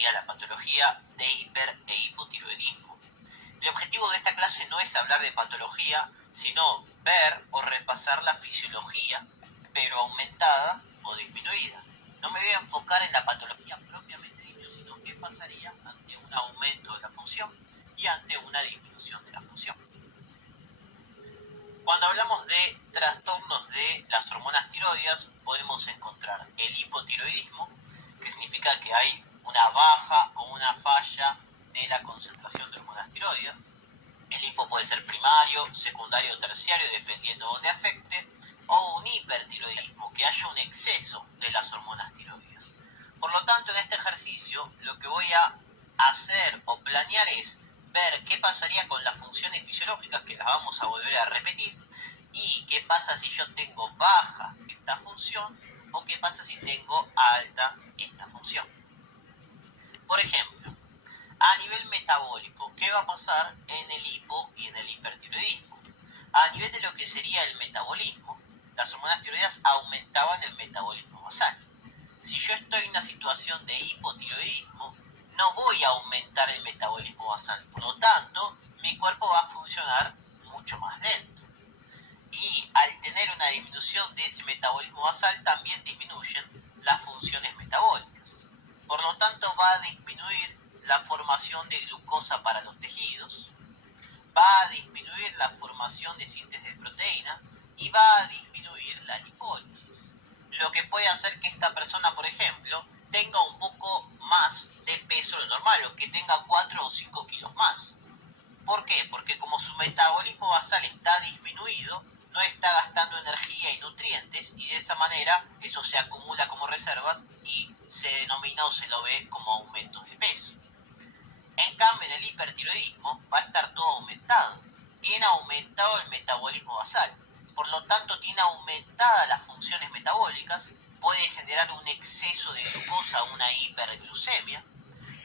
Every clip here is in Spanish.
sería la patología de hiper e hipotiroidismo. El objetivo de esta clase no es hablar de patología, sino ver o repasar la fisiología, pero aumentada o disminuida. No me voy a enfocar en la patología propiamente dicho, sino qué pasaría ante un aumento de la función y ante una disminución de la función. Cuando hablamos de trastornos de las hormonas tiroideas, podemos encontrar el hipotiroidismo, que significa que hay una baja o una falla de la concentración de hormonas tiroideas. El hipo puede ser primario, secundario o terciario, dependiendo de dónde afecte, o un hipertiroidismo, que haya un exceso de las hormonas tiroideas. Por lo tanto, en este ejercicio, lo que voy a hacer o planear es ver qué pasaría con las funciones fisiológicas, que las vamos a volver a repetir, y qué pasa si yo tengo baja esta función o qué pasa si tengo alta esta función. Por ejemplo, a nivel metabólico, ¿qué va a pasar en el hipo y en el hipertiroidismo? A nivel de lo que sería el metabolismo, las hormonas tiroideas aumentaban el metabolismo basal. Si yo estoy en una situación de hipotiroidismo, no voy a aumentar el metabolismo basal. Por lo tanto, mi cuerpo va a funcionar mucho más lento. Y al tener una disminución de ese metabolismo basal, también disminuyen las funciones metabólicas. Por lo tanto, va a disminuir la formación de glucosa para los tejidos, va a disminuir la formación de síntesis de proteína y va a disminuir la lipólisis. Lo que puede hacer que esta persona, por ejemplo, tenga un poco más de peso de lo normal, o que tenga 4 o 5 kilos más. ¿Por qué? Porque como su metabolismo basal está disminuido, no está gastando energía y nutrientes, y de esa manera eso se acumula como reservas y se denomina o se lo ve como aumentos de peso. En cambio, en el hipertiroidismo va a estar todo aumentado. Tiene aumentado el metabolismo basal, por lo tanto tiene aumentadas las funciones metabólicas, puede generar un exceso de glucosa, una hiperglucemia,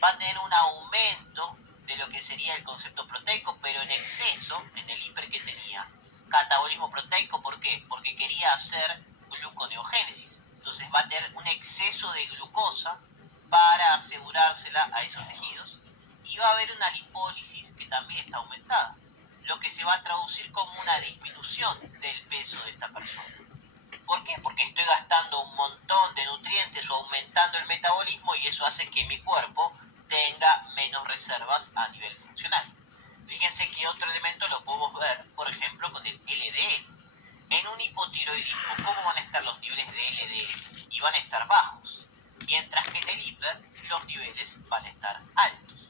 va a tener un aumento de lo que sería el concepto proteico, pero en exceso, en el hiper que tenía catabolismo proteico. ¿Por qué? Porque quería hacer gluconeogénesis. Entonces va a tener un exceso de glucosa para asegurársela a esos tejidos, y va a haber una lipólisis que también está aumentada, lo que se va a traducir como una disminución del peso de esta persona. ¿Por qué? Porque estoy gastando un montón de nutrientes o aumentando el metabolismo, y eso hace que mi cuerpo tenga menos reservas a nivel funcional. Fíjense que otro elemento lo podemos ver, por ejemplo, con el LDL. En un hipotiroidismo, ¿cómo van a estar los niveles de LDL? Y van a estar bajos, mientras que en el hiper los niveles van a estar altos.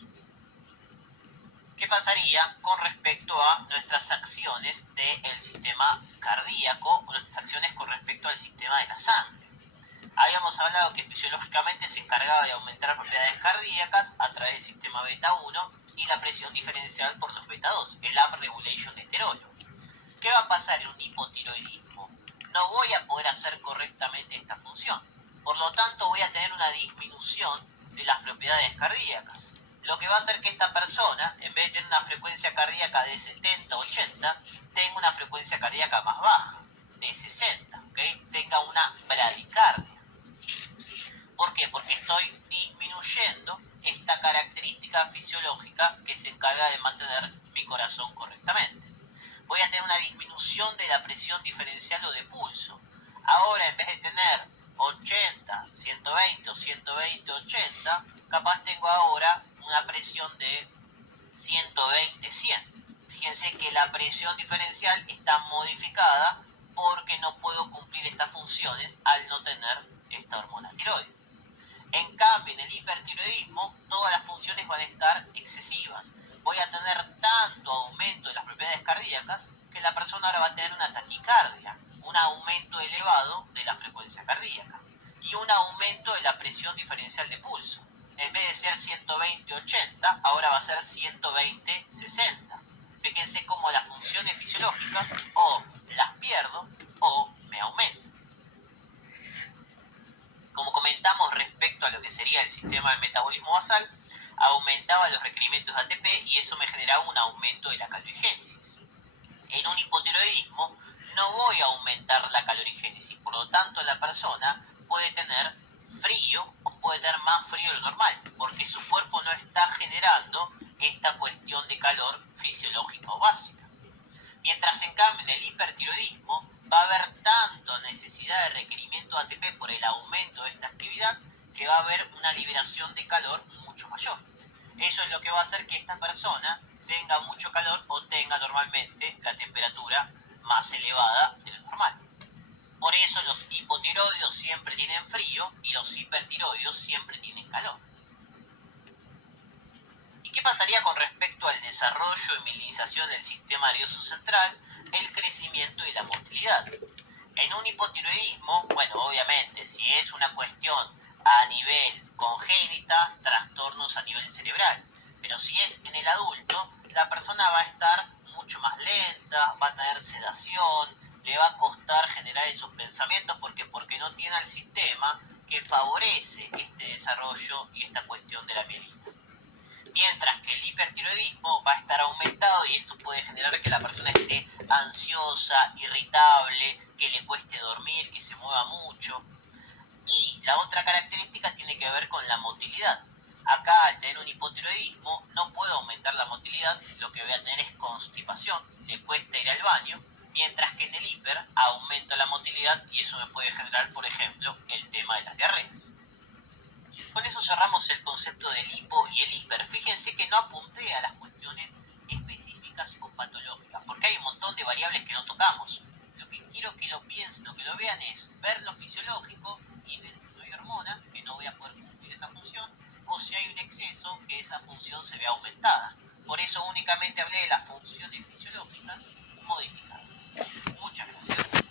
¿Qué pasaría con respecto a nuestras acciones del sistema cardíaco o nuestras acciones con respecto al sistema de la sangre? Habíamos hablado que fisiológicamente se encargaba de aumentar propiedades cardíacas a través del sistema beta 1 y la presión diferencial por los beta 2, el upregulation esteroideo. ¿Qué va a pasar en un hipotiroidismo? No voy a poder hacer correctamente esta función, por lo tanto voy a tener una disminución de las propiedades cardíacas, lo que va a hacer que esta persona, en vez de tener una frecuencia cardíaca de 70-80, tenga una frecuencia cardíaca más baja, de 60, ¿okay? Tenga una bradicardia. ¿Por qué? Porque estoy disminuyendo esta característica fisiológica que se encarga de mantener mi corazón correctamente. Voy a tener una disminución de la presión diferencial o de pulso. Ahora, en vez de tener 80, 120 o 120, 80, capaz tengo ahora una presión de 120, 100. Fíjense que la presión diferencial está modificada porque no puedo cumplir estas funciones al no tener esta hormona tiroides. En cambio, en el hipertiroidismo, todas las funciones van a estar excesivas. Voy a tener tanto aumento de las propiedades cardíacas que la persona ahora va a tener una taquicardia, un aumento elevado de la frecuencia cardíaca y un aumento de la presión diferencial de pulso. En vez de ser 120-80, ahora va a ser 120-60. Fíjense cómo las funciones fisiológicas o las pierdo o me aumentan. Como comentamos respecto a lo que sería el sistema del metabolismo basal, aumentaba los requerimientos de ATP y eso me generaba un aumento de la calorigénesis. En un hipotiroidismo no voy a aumentar la calorigénesis, por lo tanto la persona puede tener frío o puede tener más frío de lo normal, porque su que va a haber una liberación de calor mucho mayor. Eso es lo que va a hacer que esta persona tenga mucho calor o tenga normalmente la temperatura más elevada de lo normal. Por eso los hipotiroideos siempre tienen frío y los hipertiroideos siempre tienen calor. ¿Y qué pasaría con respecto al desarrollo y mielinización del sistema nervioso central, el crecimiento y la motilidad? En un hipotiroidismo, bueno, obviamente, si es una cuestión a nivel congénita, trastornos a nivel cerebral. Pero si es en el adulto, la persona va a estar mucho más lenta, va a tener sedación, le va a costar generar esos pensamientos porque no tiene el sistema que favorece este desarrollo y esta cuestión de la mielina. Mientras que el hipertiroidismo va a estar aumentado y eso puede generar que la persona esté ansiosa, irritable, que le cueste dormir, que se mueva mucho. Y la otra característica tiene que ver con la motilidad. Acá, al tener un hipotiroidismo, no puedo aumentar la motilidad, lo que voy a tener es constipación, le cuesta ir al baño, mientras que en el hiper aumento la motilidad y eso me puede generar, por ejemplo, el tema de las diarreas. Con eso cerramos el concepto del hipo y el hiper. Fíjense que no apunté a las cuestiones específicas o patológicas, porque hay un montón de variables que no tocamos. Lo que quiero que lo piensen o que lo vean es ver lo fisiológico y ver si no hay hormona, que no voy a poder cumplir esa función, o si hay un exceso, que esa función se vea aumentada. Por eso únicamente hablé de las funciones fisiológicas modificadas. Muchas gracias.